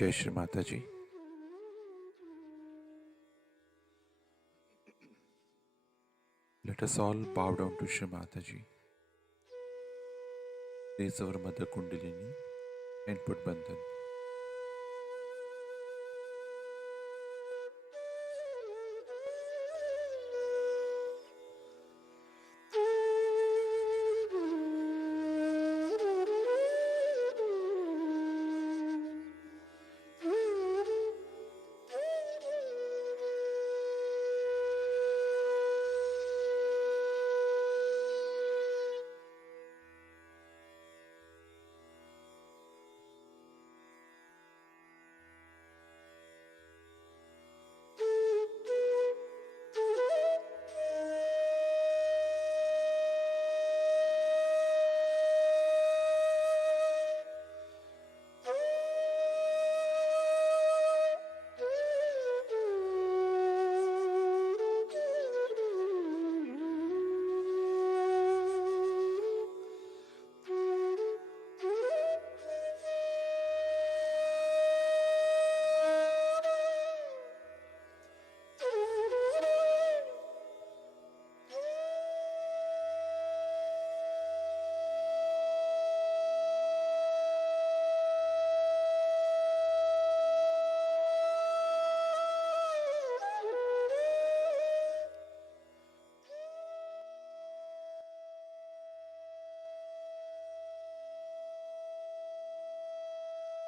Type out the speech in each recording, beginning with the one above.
जय श्री माता जी। Let us all bow down to Shri Mataji. Raise our Mother Kundalini and put Bandhan.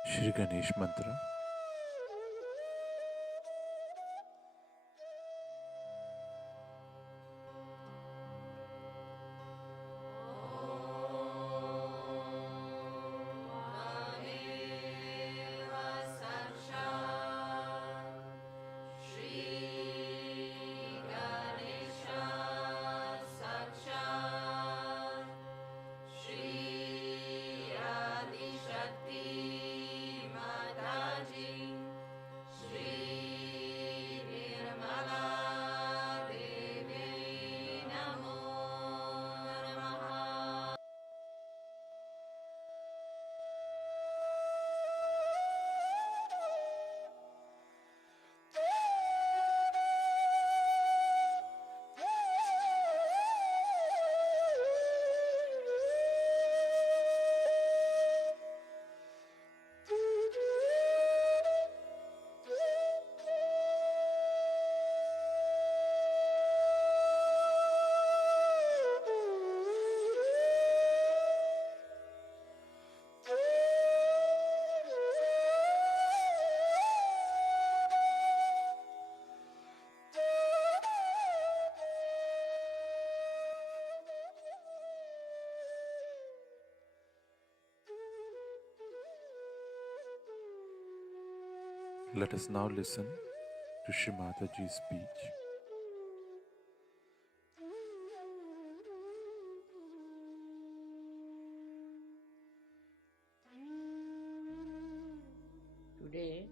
Shri Ganesh Mantra. Let us now listen to Shri Mataji's speech. Today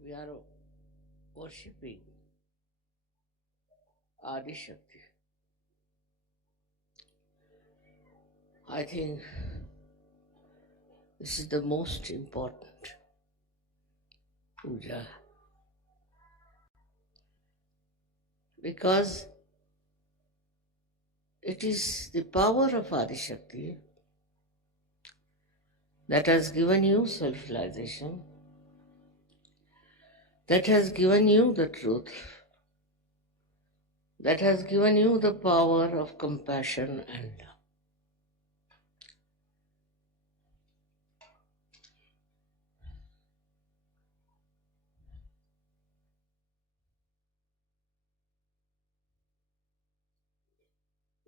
we are worshipping Adi Shakti. I think this is the most important puja, because it is the power of Adishakti that has given you self-realization, that has given you the truth, that has given you the power of compassion and love.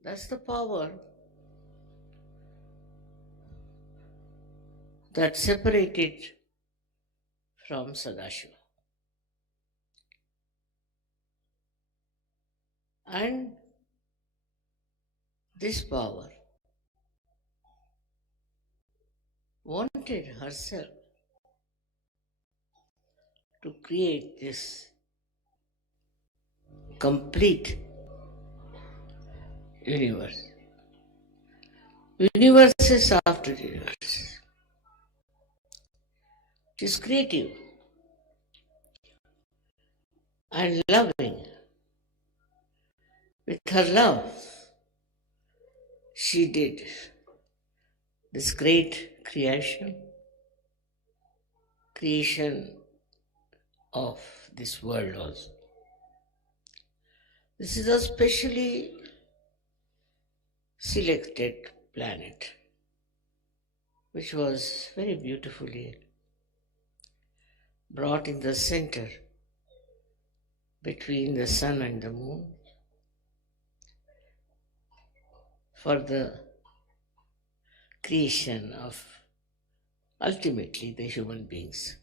That's the power that separated from Sadashiva. And this power wanted herself to create this complete universe. Universe is after universe. It is creative and loving. With her love, she did this great creation of this world also. This is a specially selected planet, which was very beautifully brought in the center between the sun and the moon for the creation of ultimately the human beings.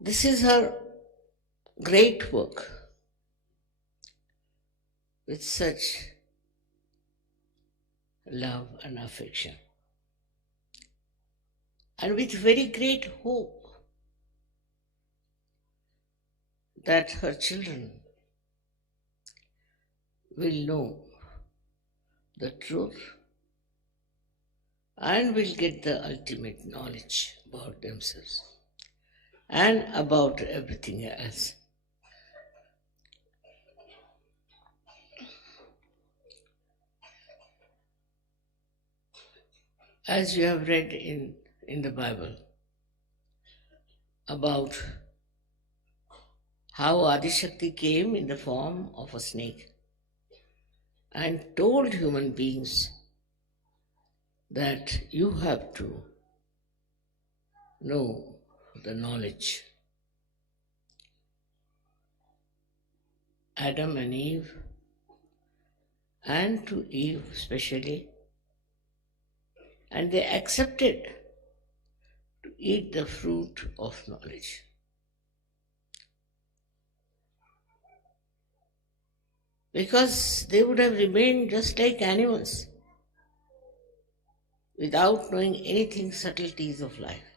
This is her great work with such love and affection, and with very great hope that her children will know the truth and will get the ultimate knowledge about themselves and about everything else. As you have read in the Bible about how Adishakti came in the form of a snake and told human beings that you have to know the knowledge. Adam and Eve, and to Eve especially, and they accepted to eat the fruit of knowledge. Because they would have remained just like animals, without knowing anything subtleties of life.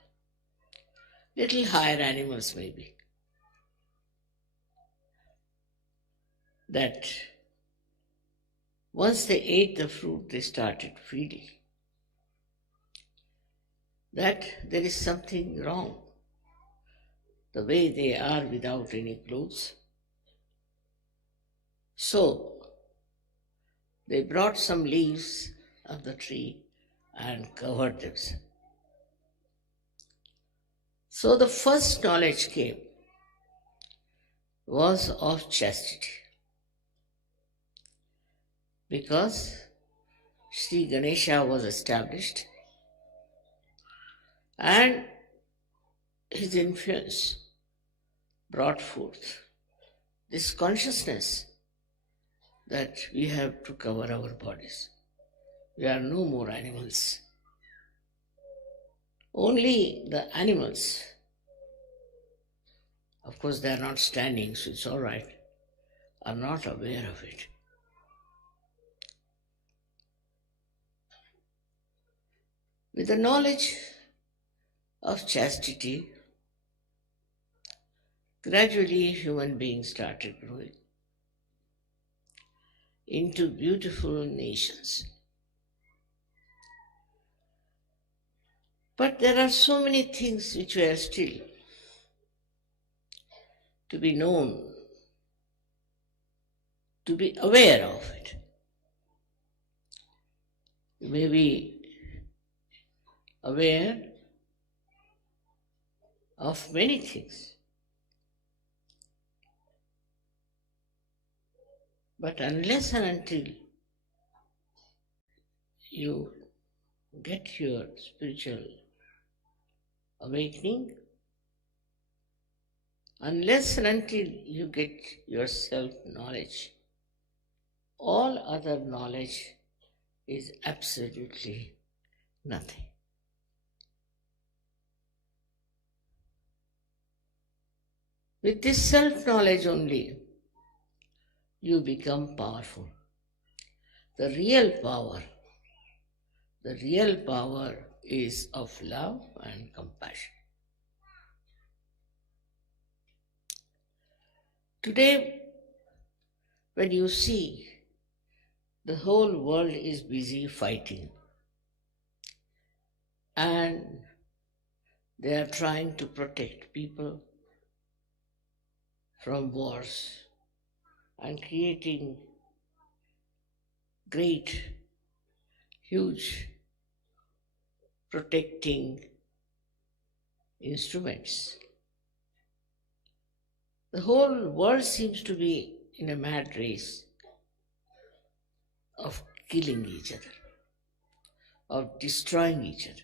Little higher animals maybe. That once they ate the fruit, they started feeling that there is something wrong, the way they are without any clothes. So they brought some leaves of the tree and covered themselves. So the first knowledge came was of chastity, because Sri Ganesha was established and his influence brought forth this consciousness that we have to cover our bodies. We are no more animals. Only the animals, of course they are not standing, so it's all right, are not aware of it. With the knowledge of chastity, gradually human beings started growing. into beautiful nations. But there are so many things which were still to be known, to be aware of it. You may be aware of many things, but unless and until you get your spiritual awakening, unless and until you get your self-knowledge, all other knowledge is absolutely nothing. With this self-knowledge only, you become powerful. The real power is of love and compassion. Today, when you see the whole world is busy fighting and they are trying to protect people from wars and creating great, huge protecting instruments. The whole world seems to be in a mad race of killing each other, of destroying each other,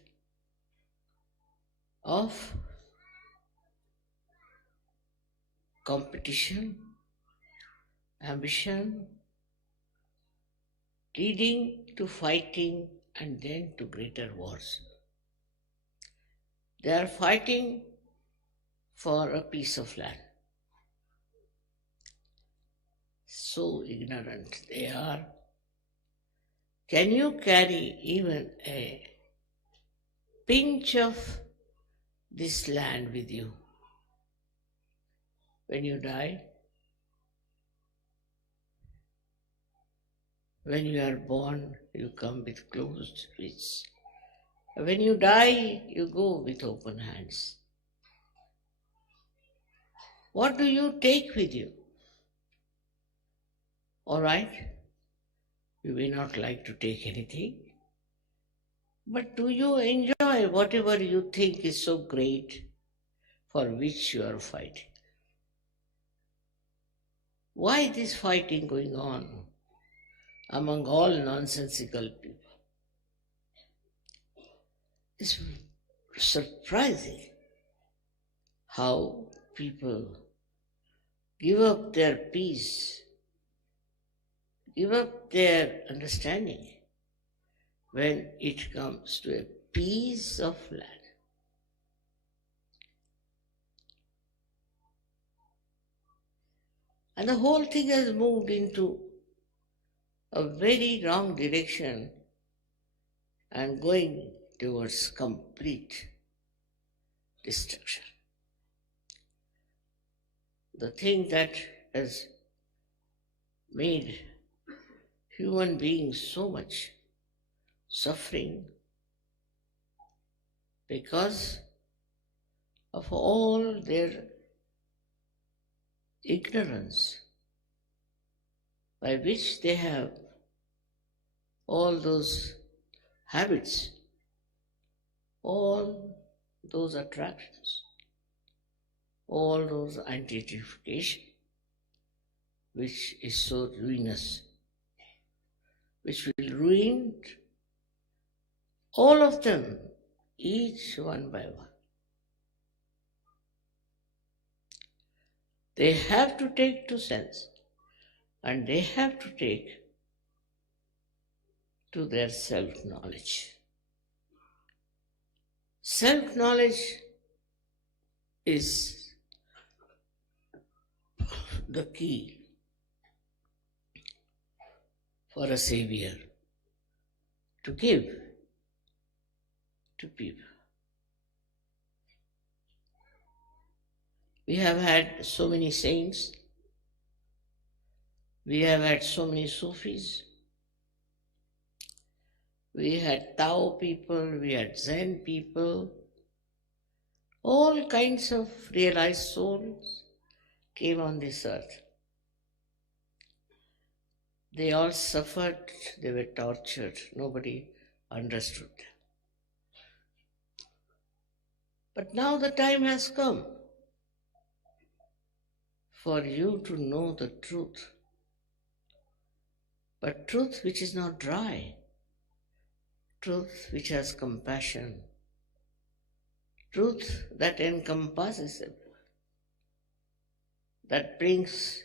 of competition, ambition, leading to fighting and then to greater wars. They are fighting for a piece of land. So ignorant they are. Can you carry even a pinch of this land with you when you die? When you are born, you come with closed fists. When you die, you go with open hands. What do you take with you? All right, you may not like to take anything, but do you enjoy whatever you think is so great for which you are fighting? Why this fighting going on among all nonsensical people? It's surprising how people give up their peace, give up their understanding when it comes to a piece of land. And the whole thing has moved into a very wrong direction and going towards complete destruction. The thing that has made human beings so much suffering because of all their ignorance by which they have all those habits, all those attractions, all those identification, which is so ruinous, which will ruin all of them, each one by one. They have to take to sense and they have to take to their self-knowledge. Self-knowledge is the key for a savior to give to people. We have had so many saints We have had so many Sufis. We had Tao people, we had Zen people, all kinds of realized souls came on this earth. They all suffered, they were tortured, nobody understood them. But now the time has come for you to know the truth, but truth which is not dry, truth which has compassion, truth that encompasses it, that brings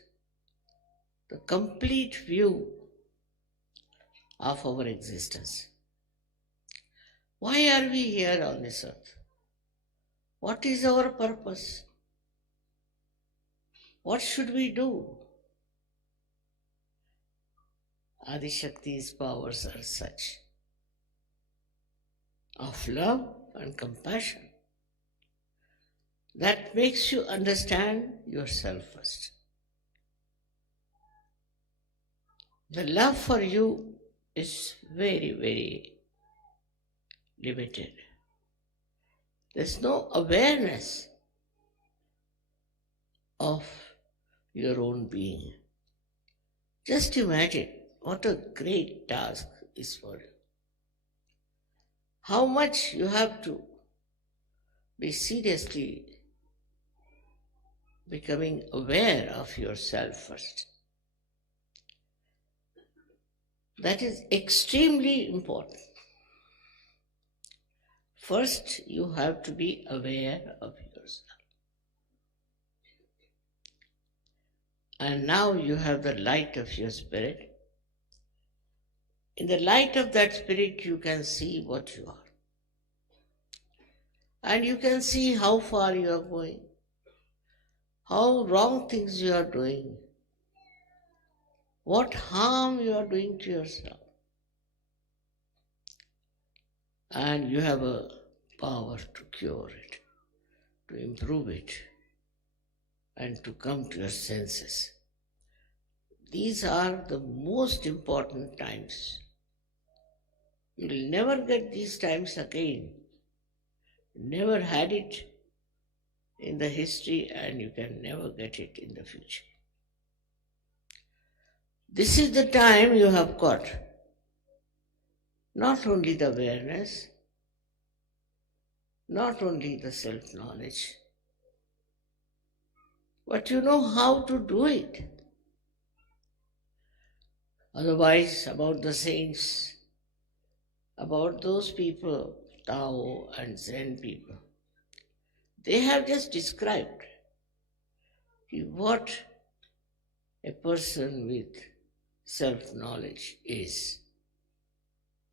the complete view of our existence. Why are we here on this earth? What is our purpose? What should we do? Adishakti's powers are such of love and compassion that makes you understand yourself first. The love for you is very, very limited. There's no awareness of your own being. Just imagine what a great task is for you. How much you have to be seriously becoming aware of yourself first. That is extremely important. First, you have to be aware of yourself. And now you have the light of your spirit. In the light of that spirit, you can see what you are. And you can see how far you are going, how wrong things you are doing, what harm you are doing to yourself. And you have a power to cure it, to improve it, and to come to your senses. These are the most important times. You will never get these times again. Never had it in the history, and you can never get it in the future. This is the time you have got. Not only the awareness, not only the self-knowledge, but you know how to do it. Otherwise, about the saints, about those people, Tao and Zen people, they have just described what a person with self-knowledge is,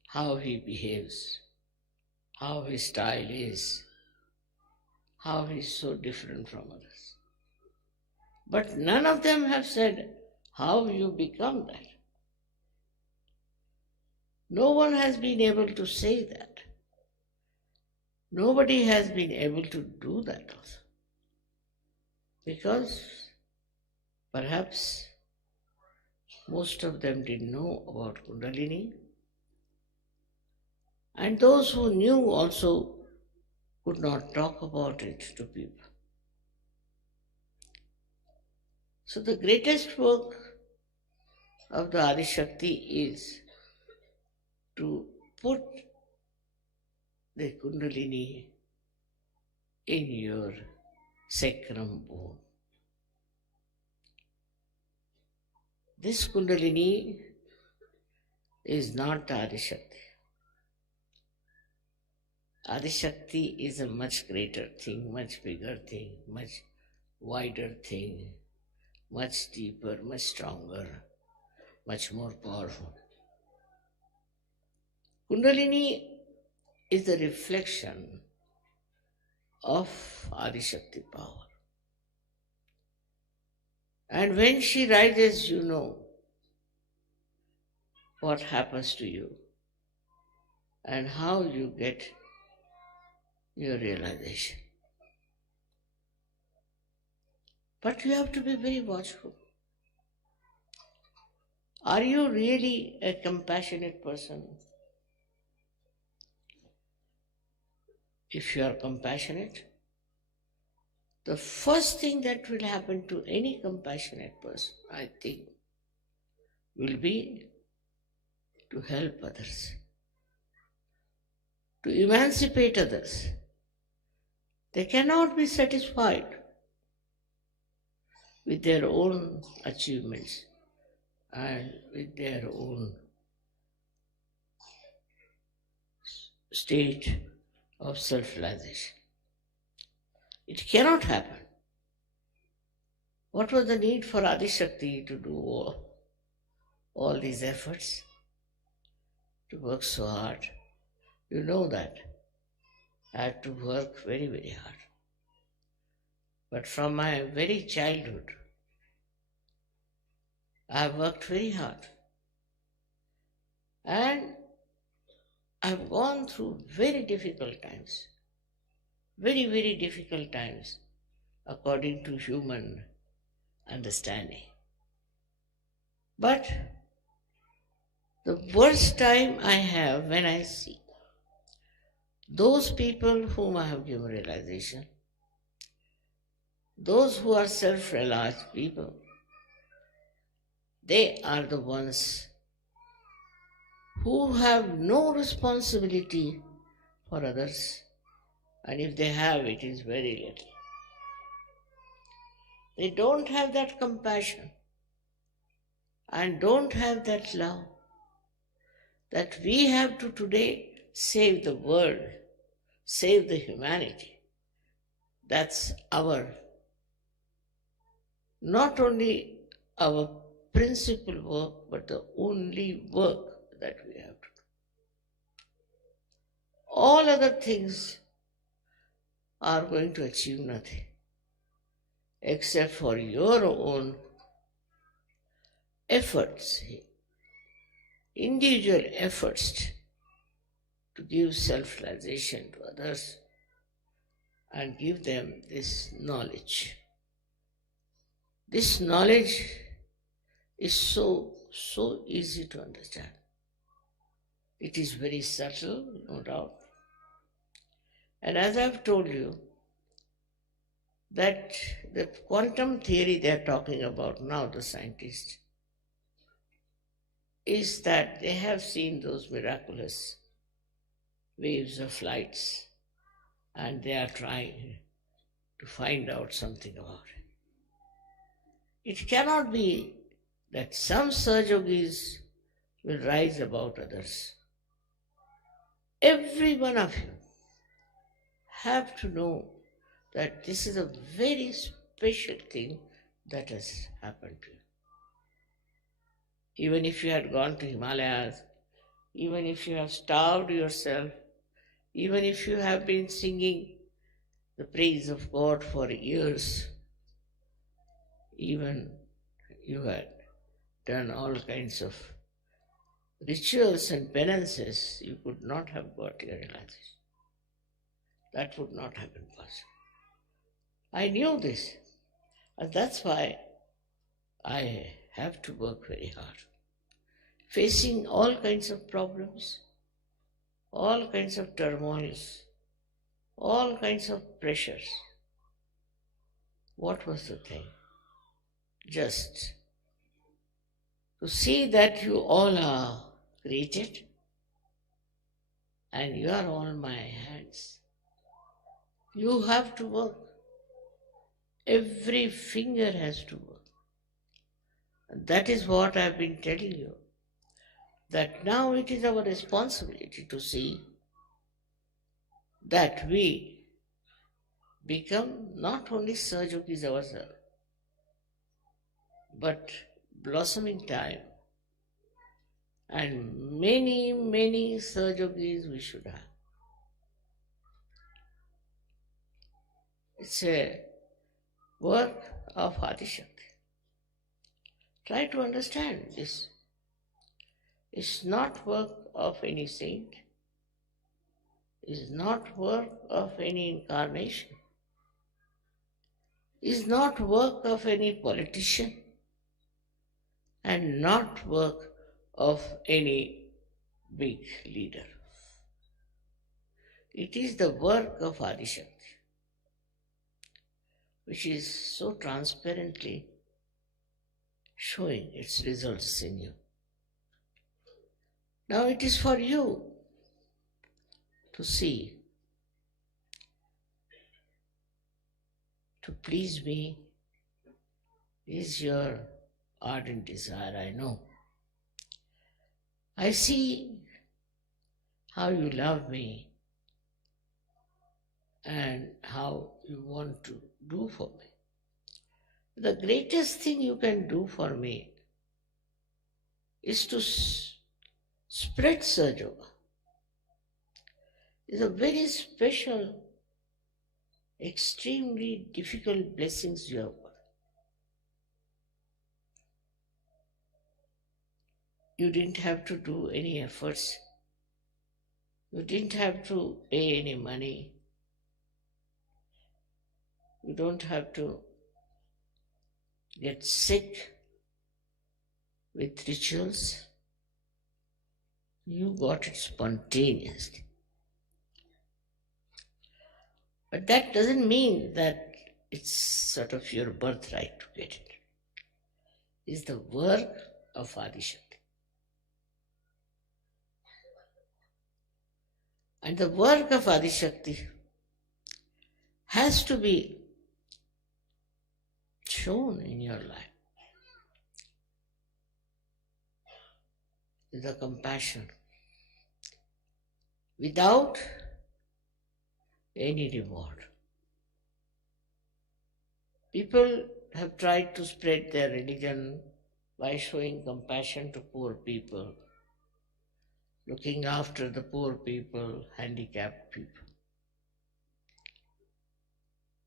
how he behaves, how his style is, how he is so different from others. But none of them have said how you become that. No one has been able to say that. Nobody has been able to do that also. Because perhaps most of them didn't know about Kundalini. And those who knew also could not talk about it to people. So the greatest work of the Adishakti is to put the Kundalini in your sacrum bone. This Kundalini is not the Adishakti. Adishakti is a much greater thing, much bigger thing, much wider thing, much deeper, much stronger, much more powerful. Kundalini is the reflection of Adishakti power. And when she rises, you know what happens to you and how you get your realization. But you have to be very watchful. Are you really a compassionate person? If you are compassionate, the first thing that will happen to any compassionate person, I think, will be to help others, to emancipate others. They cannot be satisfied with their own achievements and with their own state of self-realization. It cannot happen. What was the need for Adi Shakti to do all these efforts, to work so hard? You know that. I had to work very, very hard. But from my very childhood, I have worked very hard. And I've gone through very difficult times. Very, very difficult times according to human understanding. But the worst time I have when I see those people whom I have given realization, those who are self-realized people, they are the ones who have no responsibility for others, and if they have, it is very little. They don't have that compassion and don't have that love that we have to today save the world, save the humanity. That's our, not only our principal work, but the only work that we have to do. All other things are going to achieve nothing except for your own efforts, individual efforts to give self-realization to others and give them this knowledge. This knowledge is so easy to understand. It is very subtle, no doubt. And as I've told you, that the quantum theory they are talking about now, the scientists, is that they have seen those miraculous waves of lights and they are trying to find out something about it. It cannot be that some Sahajogis will rise above others. Every one of you have to know that this is a very special thing that has happened to you. Even if you had gone to Himalayas, even if you have starved yourself, even if you have been singing the praise of God for years, even you had done all kinds of rituals and penances, you could not have got your realization. That would not have been possible. I knew this, and that's why I have to work very hard. Facing all kinds of problems, all kinds of turmoils, all kinds of pressures. What was the thing? Just to see that you all are created and you are all my hands. You have to work. Every finger has to work. And that is what I have been telling you. That now it is our responsibility to see that we become not only Sahajogis ourselves, but blossoming time. And many, many Sahajogis we should have. It's a work of Adi Shakti. Try to understand this. It's not work of any saint. It's not work of any incarnation. It's not work of any politician. and not work of any big leader. It is the work of Adishakti, which is so transparently showing its results in you. Now it is for you to see, to please me is your ardent desire, I know. I see how you love me and how you want to do for me. The greatest thing you can do for me is to spread Sahaja Yoga. It's a very special, extremely difficult blessings you have got. You didn't have to do any efforts. You didn't have to pay any money. You don't have to get sick with rituals. You got it spontaneously. But that doesn't mean that it's sort of your birthright to get it. It's the work of Adishakti. And the work of Adishakti has to be shown in your life. The compassion without any reward. People have tried to spread their religion by showing compassion to poor people, looking after the poor people, handicapped people.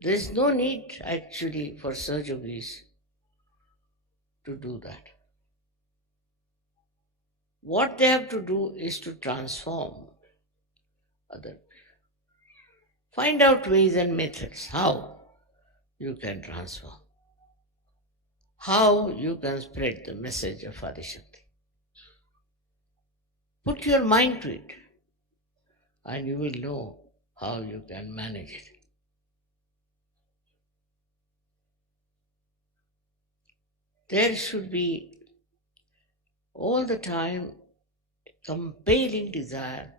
There is no need actually for Sahajogis to do that. What they have to do is to transform other people. Find out ways and methods how you can transform, how you can spread the message of Adishakti. Put your mind to it and you will know how you can manage it. There should be all the time a compelling desire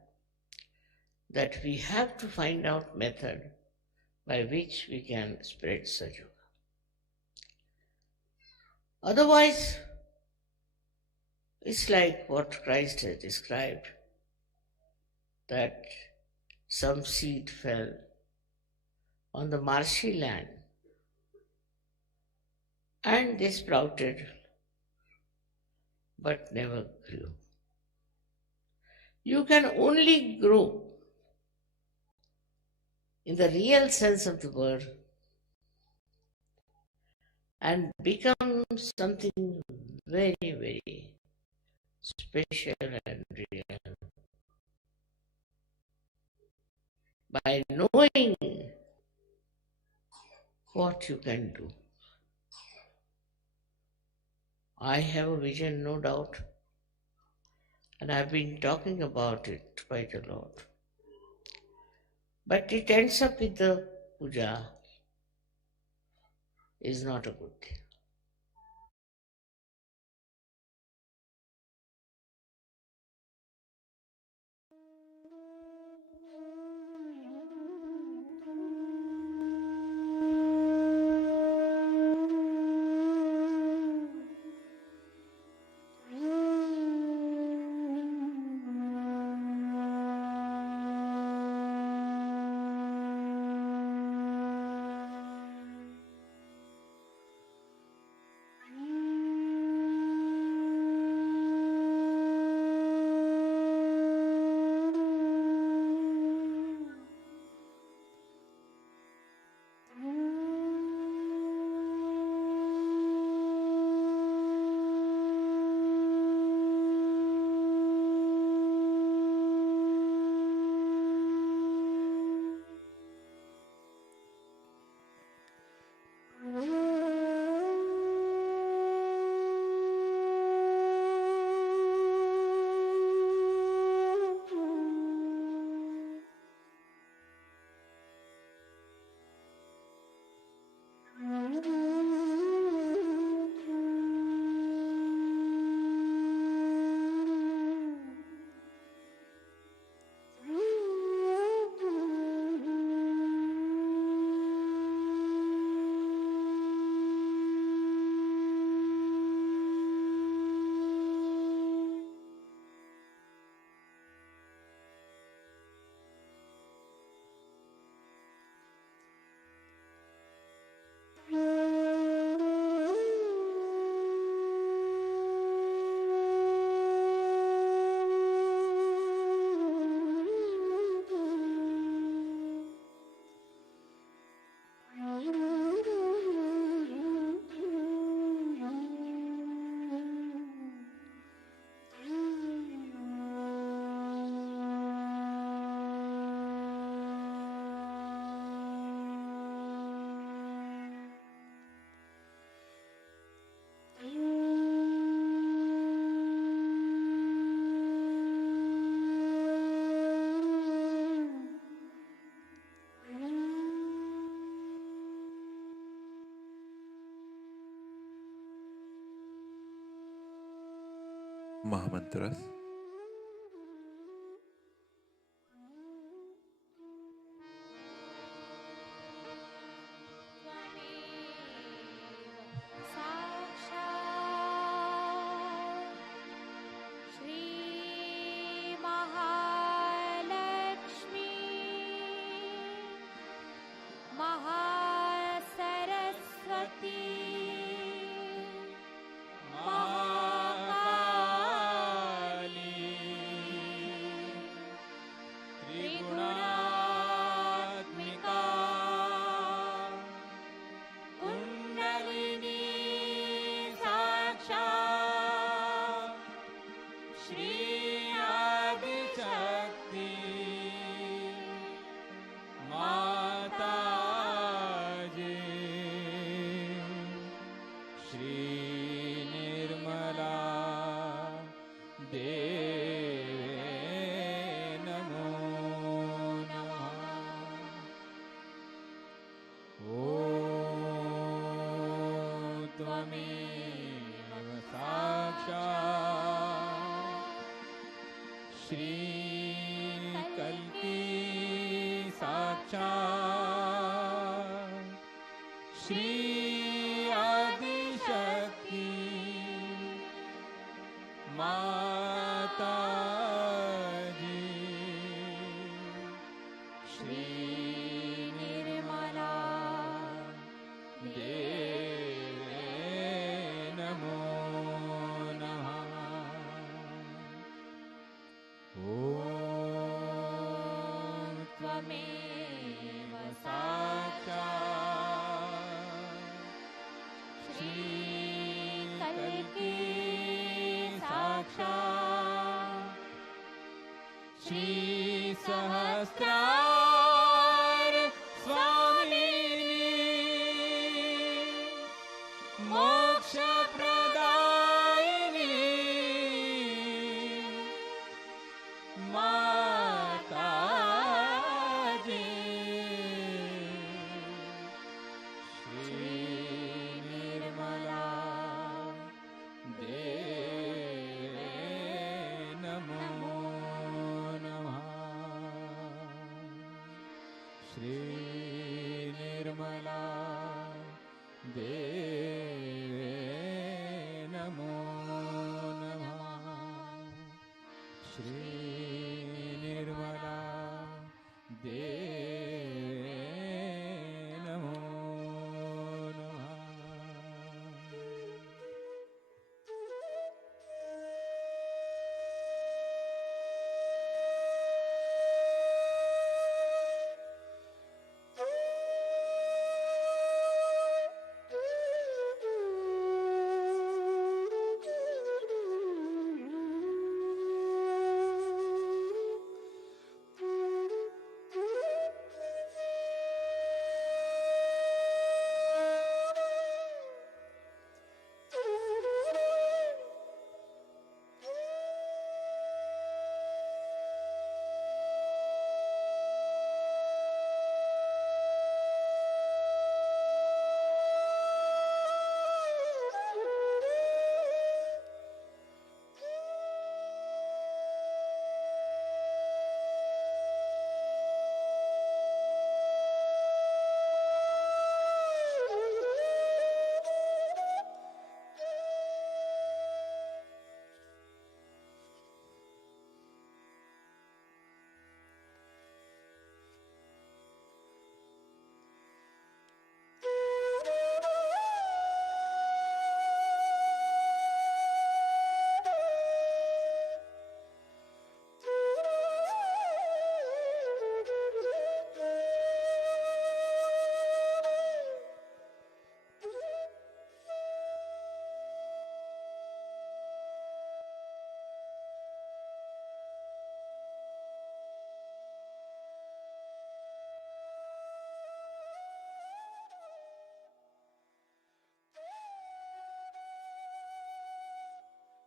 that we have to find out method by which we can spread Sahaja Yoga. Otherwise, it's like what Christ has described, that some seed fell on the marshy land and they sprouted but never grew. You can only grow in the real sense of the word and become something very, very special and real by knowing what you can do. I have a vision, no doubt, and I've been talking about it quite a lot. But it ends up with the puja is not a good thing. Mahamantras.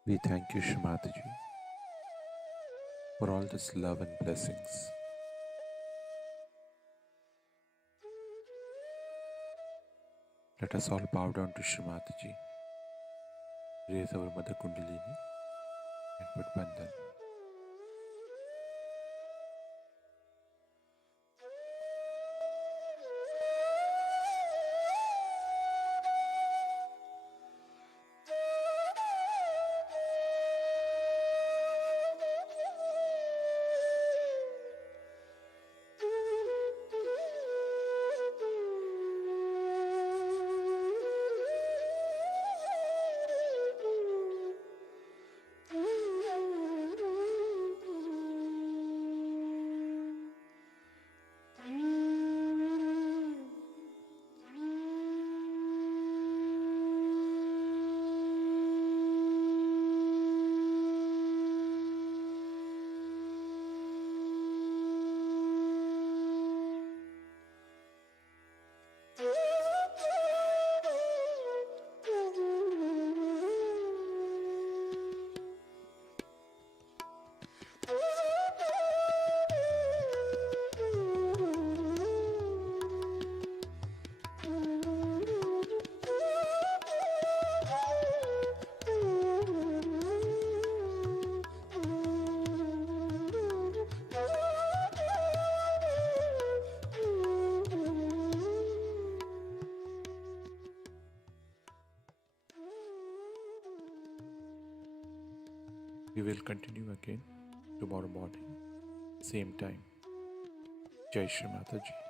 We thank you, Shrimataji, for all this love and blessings. Let us all bow down to Shrimataji, raise our Mother Kundalini, and put bandhan. We will continue again tomorrow morning, same time. Jai Shri Mataji.